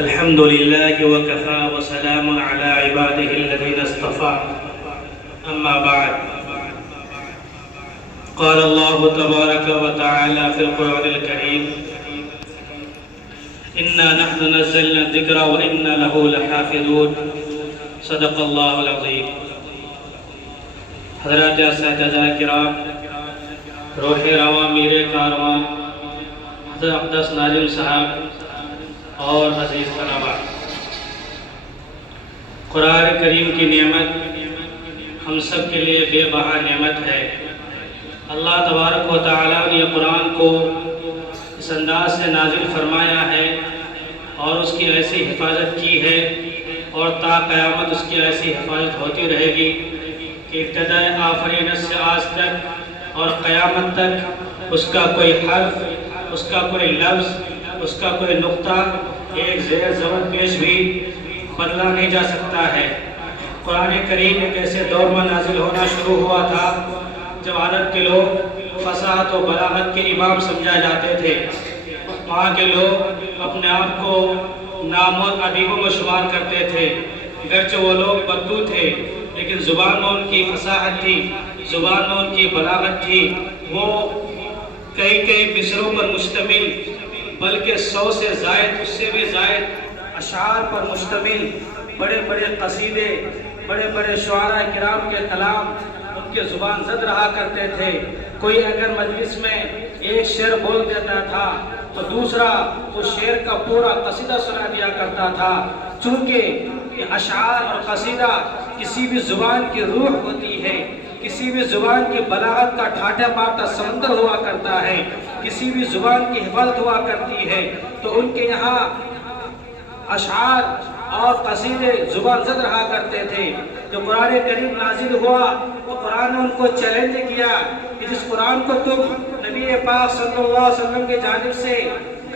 الحمد لله وكفى وسلام على عباده الذين اصطفى أما بعد قال الله تبارك وتعالى في القرآن الكريم إنا نحن نزلنا الذكر وإنا له لحافظون صدق الله العظيم۔ حضرات اساتذہ کرام، روح رواں میر کارواں حضرت اقدس ناظم صاحب اور عزیز طلباء، قرآن کریم کی نعمت ہم سب کے لیے بے بہا نعمت ہے۔ اللہ تبارک و تعالیٰ نے قرآن کو اس انداز سے نازل فرمایا ہے اور اس کی ایسی حفاظت کی ہے اور تا قیامت اس کی ایسی حفاظت ہوتی رہے گی کہ ابتدائے آفرینت سے آج تک اور قیامت تک اس کا کوئی حرف، اس کا کوئی لفظ، اس کا کوئی نقطہ، ایک زیر زبر پیش بھی بدلا نہیں جا سکتا ہے۔ قرآن کریم ایک ایسے دور میں نازل ہونا شروع ہوا تھا جب عرب کے لوگ فصاحت و بلاغت کے امام سمجھا جاتے تھے۔ وہاں کے لوگ اپنے آپ کو نامور ادیبوں میں شمار کرتے تھے، گرچہ وہ لوگ بدو تھے لیکن زبان میں ان کی فصاحت تھی، زبان میں ان کی بلاغت تھی۔ وہ کئی مصروں پر مشتمل، بلکہ 100 سے زائد، اس سے بھی زائد اشعار پر مشتمل بڑے بڑے قصیدے، بڑے بڑے شعراء کرام کے کلام ان کے زبان زد رہا کرتے تھے۔ کوئی اگر مجلس میں ایک شعر بول دیتا تھا تو دوسرا اس شعر کا پورا قصیدہ سنا دیا کرتا تھا۔ چونکہ یہ اشعار اور قصیدہ کسی بھی زبان کی روح ہوتی ہے، کسی بھی زبان کی بلاغت کا ٹھاٹھا مارتا سمندر ہوا کرتا ہے، کسی بھی زبان کی حفاظت ہوا کرتی ہے۔ تو ان کے یہاں اشعار اور قصیدے زبان زد رہا کرتے تھے۔ جو قرآن کریم نازل ہوا تو قرآن نے ان کو چیلنج کیا کہ جس قرآن کو تم نبی پاک صلی اللہ علیہ وسلم کی جانب سے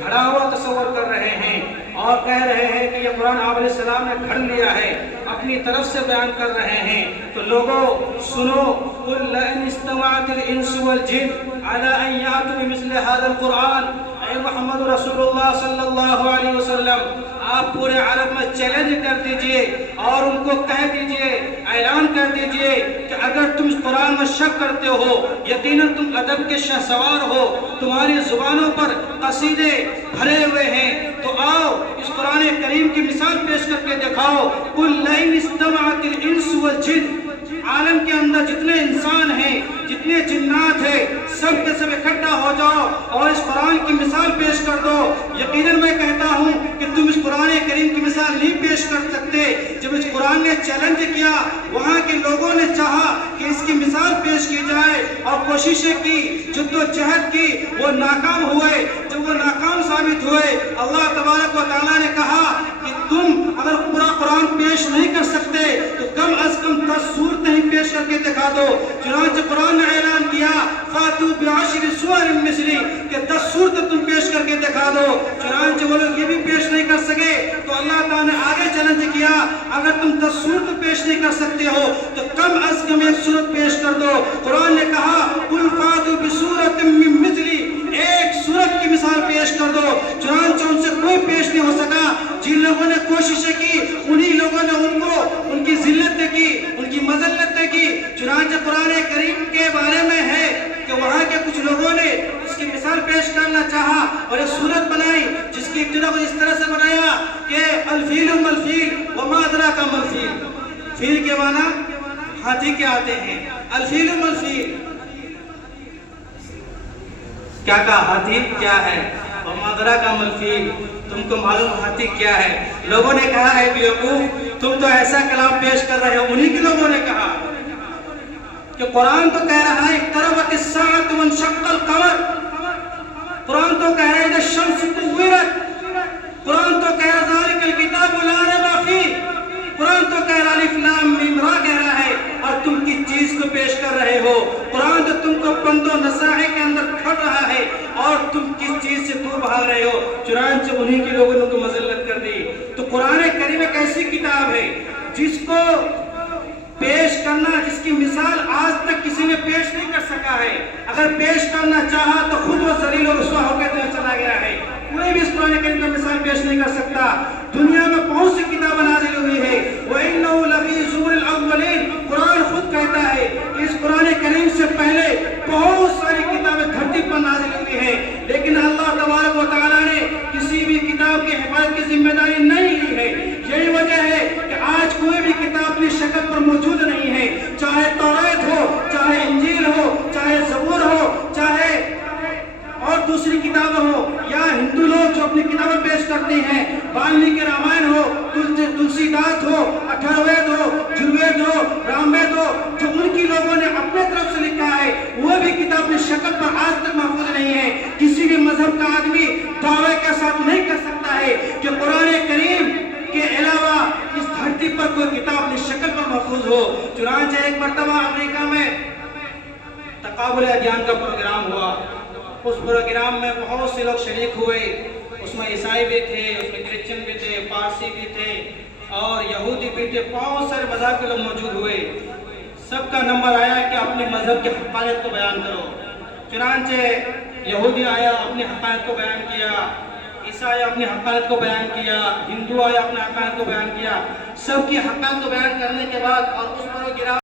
گھڑا ہوا تصور کر رہے ہیں اور کہہ رہے ہیں کہ یہ قرآن آپ علیہ السلام نے گھڑ لیا ہے، اپنی طرف سے بیان کر رہے ہیں، تو لوگوں سنو، قُلْ لَئِنِ اسْتَمَعَتِ الْإِنسُ وَالْجِنُّ عَلَىٰ أَن يَأْتُوا بِمِثْلِ هَٰذَا الْقُرْآنِ، اے محمد رسول اللہ صلی اللہ علیہ وسلم، آپ پورے عرب میں چیلنج کر دیجئے اور ان کو کہہ دیجئے، اعلان کر دیجئے کہ اگر تم اس قرآن میں شک کرتے ہو، یقیناً تم ادب کے شہسوار ہو، تمہاری زبانوں پر قصیدے بھرے ہوئے ہیں، تو آؤ اس قرآن کریم کی مثال پیش کر کے دکھاؤ۔ قُلْ لَئِنِ اسْتَمَعَتِ الْإِنسُ وَالْجِنُّ، عالم کے اندر جتنے انسان ہیں، جتنے جنات ہیں، سب کے سب اکٹھا ہو جاؤ اور اس قرآن کی مثال پیش کر دو۔ یقیناً میں کہتا ہوں کہ تم اس قرآن کریم کی مثال نہیں پیش کر سکتے۔ جب اس قرآن نے چیلنج کیا، وہاں کے لوگوں نے چاہا کہ اس کی مثال پیش کی جائے اور کوششیں کی، جد و جہد کی، وہ ناکام ہوئے۔ جب وہ ناکام ثابت ہوئے، اللہ تبارک و تعالیٰ نے کہا کہ تم اگر پورا قرآن پیش نہیں کر سکتے تو کم از کم 10 سورتیں ہی پیش کر کے دکھا دو۔ چنانچہ قرآن نے اعلان کیا فَأْتُوا بِعَشْرِ سُوَرٍ مِثْلِهِ کہ 10 سورتیں تم پیش کر کے دکھا دو۔ چنانچہ وہ لوگ یہ بھی پیش نہیں کر سکے تو اللہ تعالیٰ نے آگے چیلنج کیا، اگر تم 10 سورتیں پیش نہیں کر سکتے ہو تو کم از کم 1 سورت پیش کر دو۔ قرآن نے کہا قُلْ فَأْتُوا بِسُورَةٍ مِّن مِّثْلِهِ، ایک سورت کی مثال پیش کر دو۔ چنانچہ ان سے کوئی پیش نہیں ہو سکا۔ جن لوگوں نے کوششیں کی، انہی لوگوں نے ان کو ان کی ذلتیں کی، ان کی مذلتیں کی۔ چنانچہ قرآن کریم کے بارے میں ہے کہ وہاں کے کچھ لوگوں نے اس کی مثال پیش کرنا چاہا اور ایک سورت بنائی جس کی ابتدا کو اس طرح سے بنایا کہ الفیل ملفیل وما ادراک ملفیل، فیل کے معنی ہاتھی کے آتے ہیں، الفیل ملفیل کیا کہا، ہاتھی کیا ہے، وما ادراک ملفیل، تم کو معلوم ہاتھی کیا ہے۔ لوگوں نے کہا ہے بیوقوف، تم تو ایسا کلام پیش کر رہے ہو۔ انہی کے لوگوں نے کہا کہ قرآن تو کہہ رہا ہے اقتربت الساعة وانشق القمر، قرآن تو کہہ رہا ہے الشمس كورت، قرآن تو کہہ رہا ذالک الکتاب لا ریب فیہ، قرآن تو کہہ رہا الف لام میم را کہہ رہا ہے، اور تم کس چیز کو پیش کر رہے ہو؟ قرآن تو تم کو بند و نسائی کے اندر کھڑ رہا ہے اور تم کس چیز سے دور بھاگ رہے ہو؟ چنانچہ انہی کے لوگوں نے کو مذلت کر دی۔ تو قرآن کریم ایک ایسی کتاب ہے جس کو پیش کرنا، جس کی مثال آج تک کسی نے پیش نہیں کر سکا ہے۔ اگر پیش کرنا چاہا تو خود وہ ذلیل و رسوا ہو کے چلا گیا ہے۔ کوئی بھی اس قرآن کریم کا مثال پیش نہیں کر سکتا۔ ذمہ داری نہیں لی ہے۔ یہی وجہ ہے کہ آج کوئی بھی کتاب اپنی شکل پر موجود نہیں ہے، چاہے توریت ہو، چاہے انجیل ہو، چاہے زبور ہو، چاہے اور دوسری کتابیں ہو، یا ہندو لوگ جو اپنی کتابیں پیش کرتے ہیں، والمکی کے رامائن ہو، تلسی داس ہو، اتھروید ہو، یجوروید ہو، رام وید ہو، جو ان کی لوگوں نے اپنے طرف سے لکھا ہے، وہ بھی کتاب اپنی شکل پر آج تک محفوظ نہیں ہے۔ کسی بھی مذہب کا آدمی دعوے کے ساتھ نہیں کر سکتا ہے کہ قرآن کریم کے علاوہ اس دھرتی پر کوئی کتاب اپنی شکل پر محفوظ ہو۔ چنانچہ ایک مرتبہ امریکہ میں تقابل ادیان کا پروگرام ہوا۔ اس پروگرام میں بہت سے لوگ شریک ہوئے، اس میں عیسائی بھی تھے، اس میں کرسچن بھی تھے، پارسی بھی تھے اور یہودی بھی تھے، بہت سارے مذہب کے لوگ موجود ہوئے۔ سب کا نمبر آیا کہ اپنے مذہب کی حقانیت کو بیان کرو۔ چنانچہ یہودی آیا، اپنی حقانیت کو بیان کیا، عیسائی اپنی حقانیت کو بیان کیا، ہندو آیا، اپنے حقانیت کو بیان کیا۔ سب کی حقانیت کو بیان کرنے کے بعد اور اس پروگرام